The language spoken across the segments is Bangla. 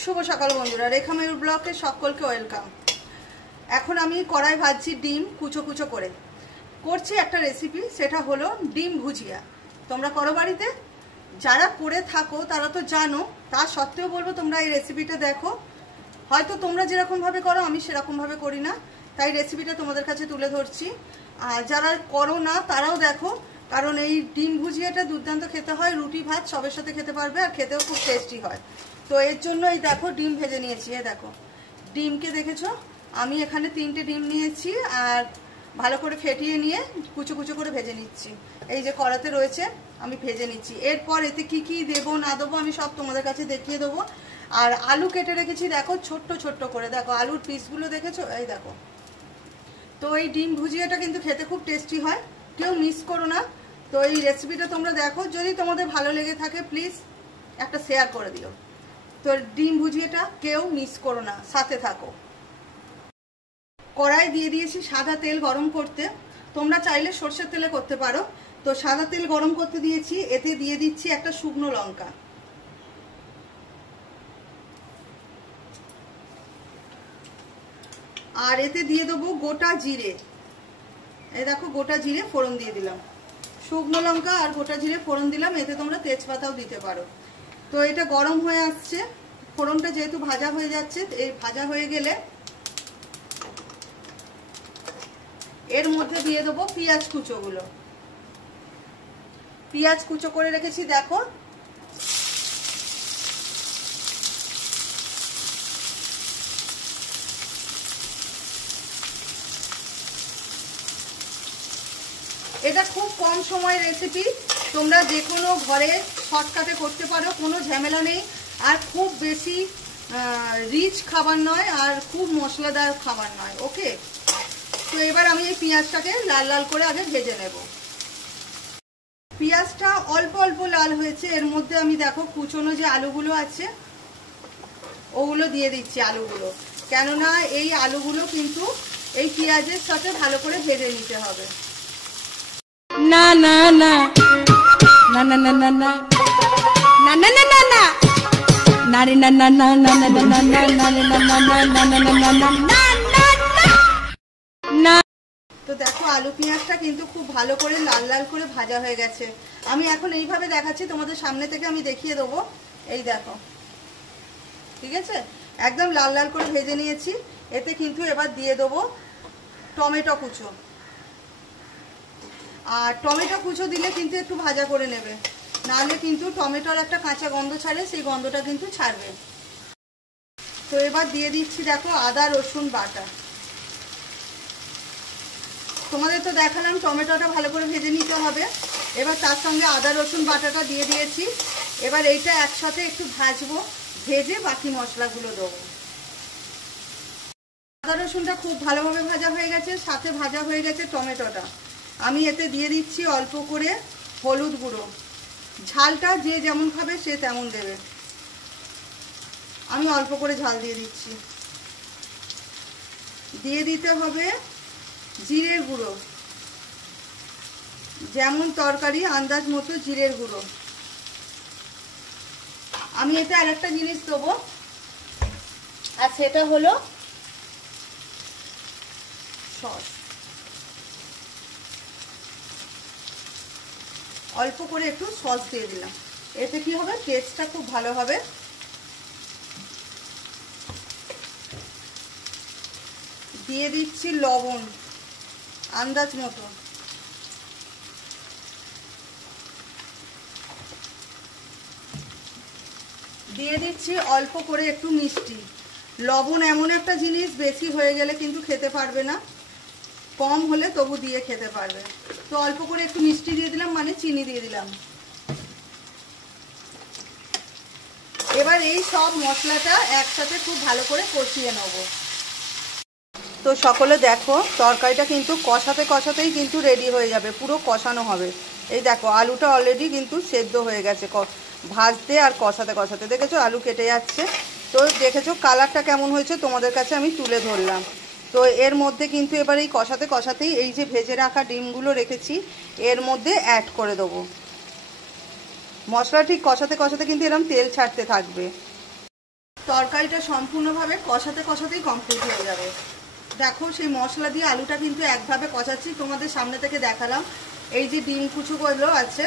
শুভ সকাল বন্ধুরা, রেখা ময়ূর ব্লগে সকলকে ওয়েলকাম। এখন আমি কড়াই ভাজছি ডিম কুচো কুচো করে। করছি একটা রেসিপি, সেটা হলো ডিম ভুজিয়া। তোমরা করো বাড়িতে? যারা করে থাকো তারা তো জানো, তা সত্ত্বেও বলবো তোমরা এই রেসিপিটা দেখো। হয়তো তোমরা যেরকমভাবে করো আমি সেরকমভাবে করি না, তাই রেসিপিটা তোমাদের কাছে তুলে ধরছি। আর যারা করো না তারাও দেখো, কারণ এই ডিম ভুজিয়াটা দুর্দান্ত খেতে হয়, রুটি ভাত সবের সাথে খেতে পারবে, আর খেতেও খুব টেস্টি হয়। তো এর জন্য এই দেখো ডিম ভেজে নিয়েছি। এই দেখো ডিমকে দেখেছো, আমি এখানে 3টে ডিম নিয়েছি আর ভালো করে ফেটিয়ে নিয়ে কুচো কুচো করে ভেজে নিচ্ছি। এই যে কড়াতে রয়েছে, আমি ভেজে নিচ্ছি। এরপর এতে কি কি দেবো না দেবো আমি সব তোমাদের কাছে দেখিয়ে দেবো। আর আলু কেটে রেখেছি দেখো ছোট্ট ছোট্ট করে, দেখো আলুর পিসগুলো দেখেছো, এই দেখো। তো এই ডিম ভুজিয়াটা কিন্তু খেতে খুব টেস্টি হয়, কেউ মিস করো না। তো এই রেসিপিটা তোমরা দেখো, যদি তোমাদের ভালো লেগে থাকে প্লিজ একটা শেয়ার করে দিও। তো ডিম ভুজিয়াটা কেউ মিস করো না, সাথে থাকো। কড়াই দিয়ে দিয়েছি সাদা তেল গরম করতে, তোমরা চাইলে সরষের তেলে করতে পারো। তো সাদা তেল গরম করতে দিয়েছি, এতে দিয়ে দিচ্ছি একটা শুকনো লঙ্কা, আর এতে দিয়ে দেবো গোটা জিরে। এই দেখো গোটা জিরে ফোড়ন দিয়ে দিলাম, শুকনো লঙ্কা আর গোটা জিরে ফোড়ন দিলাম, এতে তোমরা তেজপাতাও দিতে পারো। তো এটা গরম হয়ে আসছে, ফোড়নটা যেহেতু ভাজা হয়ে যাচ্ছে, এই ভাজা হয়ে গেলে এর মধ্যে দিয়ে দেবো পেঁয়াজ কুচোগুলো। পেঁয়াজ কুচো করে রেখেছি দেখো। এটা খুব কম সময়ের রেসিপি, তোমরা যে কোনো ঘরে শর্টকাটে করতে পারো, কোনো ঝামেলা নেই। আর খুব বেশি রিচ খাবার নয়, আর খুব মশলাদার খাবার নয়। ওকে, তো এবার আমি এই পেঁয়াজটাকে লাল লাল করে আগে ভেজে নেব। পেঁয়াজটা অল্প অল্প লাল হয়েছে, এর মধ্যে আমি দেখো কুচনো যে আলুগুলো আছে ওগুলো দিয়ে দিচ্ছি। আলুগুলো কেননা এই আলুগুলো কিন্তু এই পেঁয়াজের সাথে ভালো করে ভেজে নিতে হবে। না না না না না না না না না না না না না নারে না না না না না না না না না না না না না না। তো দেখো আলু পেঁয়াজটা কিন্তু খুব ভালো করে লাল লাল করে ভাজা হয়ে গেছে। আমি এখন এইভাবে দেখাচ্ছি, তোমাদের সামনে থেকে আমি দেখিয়ে দেবো। এই দেখো, ঠিক আছে, একদম লাল লাল করে ভেজে নিয়েছি। এতে কিন্তু এবার দিয়ে দেবো টমেটো কুচো। আর টমেটো কুচো দিলে কিন্তু একটু ভাজা করে নেবে, নাহলে কিন্তু টমেটোর একটা কাঁচা গন্ধ ছাড়ে, সেই গন্ধটা কিন্তু ছাড়বে। তো এবার দিয়ে দিচ্ছি দেখো আদা রসুন বাটা। তোমাদের তো দেখালাম টমেটোটা ভালো করে ভেজে নিতে হবে, এবার তার সঙ্গে আদা রসুন বাটাটা দিয়ে দিয়েছি। এবার এইটা একসাথে একটু ভাজবো, ভেজে বাকি মশলাগুলো দেবো। আদা রসুনটা খুব ভালোভাবে ভাজা হয়ে গেছে, সাথে ভাজা হয়ে গেছে টমেটোটা। আমি এতে দিয়ে দিচ্ছি অল্প করে হলুদ গুঁড়ো। ঝালটা যে যেমন খাবে সে তেমন দেবে, আমি অল্প করে ঝাল দিয়ে দিচ্ছি। দিয়ে দিতে হবে জিরের গুঁড়ো, যেমন তরকারি আন্দাজ মতো জিরের গুঁড়ো। আমি এতে আর একটা জিনিস দেবো, আর সেটা হলো সস। অল্প করে একটু সস দিয়ে দিলাম, এতে কি হবে, টেস্টটা খুব ভালো হবে। দিয়ে দিচ্ছি লবণ আন্দাজ মতো। দিয়ে দিচ্ছি অল্প করে একটু মিষ্টি। লবণ এমন একটা জিনিস, বেশি হয়ে গেলে কিন্তু খেতে পারবে না, কম হলে তবু দিয়ে খেতে পারবে। তো অল্প করে একটু মিষ্টি দিয়ে দিলাম, মানে চিনি দিয়ে দিলাম। এবার এই সব মশলাটা একসাথে খুব ভালো করে কষিয়ে নেব। তো সকলে দেখো তরকারিটা কিন্তু কষাতে কষাতেই কিন্তু রেডি হয়ে যাবে, পুরো কষানো হবে। এই দেখো আলুটা অলরেডি কিন্তু সেদ্ধ হয়ে গেছে, ভাজতে আর কষাতে কষাতে দেখেছো আলু কেটে যাচ্ছে। তো দেখেছো কালারটা কেমন হয়েছে, তোমাদের কাছে আমি তুলে ধরলাম। তো এর মধ্যে কিন্তু এবার এই কষাতে কষাতেই এই যে ভেজে রাখা ডিমগুলো রেখেছি এর মধ্যে অ্যাড করে দেবো। মশলা ঠিক কষাতে কষাতে কিন্তু এরকম তেল ছাড়তে থাকবে। তরকারিটা সম্পূর্ণভাবে কষাতে কষাতেই কমপ্লিট হয়ে যাবে। দেখো সেই মশলা দিয়ে আলুটা কিন্তু একভাবে কষাচ্ছি, তোমাদের সামনে থেকে দেখালাম। এই যে ডিম কুচোগুলো আছে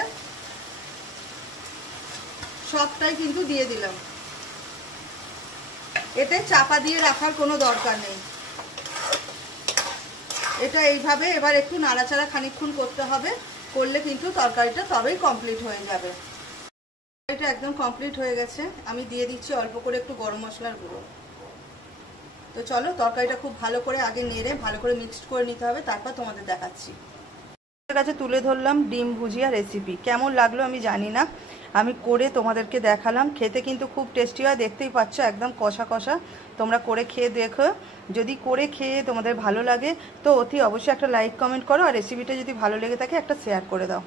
সবটাই কিন্তু দিয়ে দিলাম, এতে চাপা দিয়ে রাখার কোনো দরকার নেই। এটা এইভাবে এবার একটু নাড়াচাড়া খানিকক্ষণ করতে হবে, করলে কিন্তু তরকারিটা তবেই কমপ্লিট হয়ে যাবে। এটা একদম কমপ্লিট হয়ে গেছে। আমি দিয়ে দিচ্ছি অল্প করে একটু গরম মশলার গুঁড়ো। তো চলো তরকারিটা খুব ভালো করে আগে নেড়ে ভালো করে মিক্সড করে নিতে হবে, তারপর তোমাদের দেখাচ্ছি। তোমাদের কাছে তুলে ধরলাম ডিম ভুজিয়া রেসিপি। কেমন লাগলো আমি জানি না, আমি করে তোমাদেরকে দেখালাম। খেতে কিন্তু খুব টেস্টি হয়, দেখতেই পাচ্ছ একদম কষা কষা। তোমরা করে খেয়ে দেখো, যদি করে খেয়ে তোমাদের ভালো লাগে তো অতি অবশ্যই একটা লাইক কমেন্ট করো, আর রেসিপিটা যদি ভালো লেগে থাকে একটা শেয়ার করে দাও।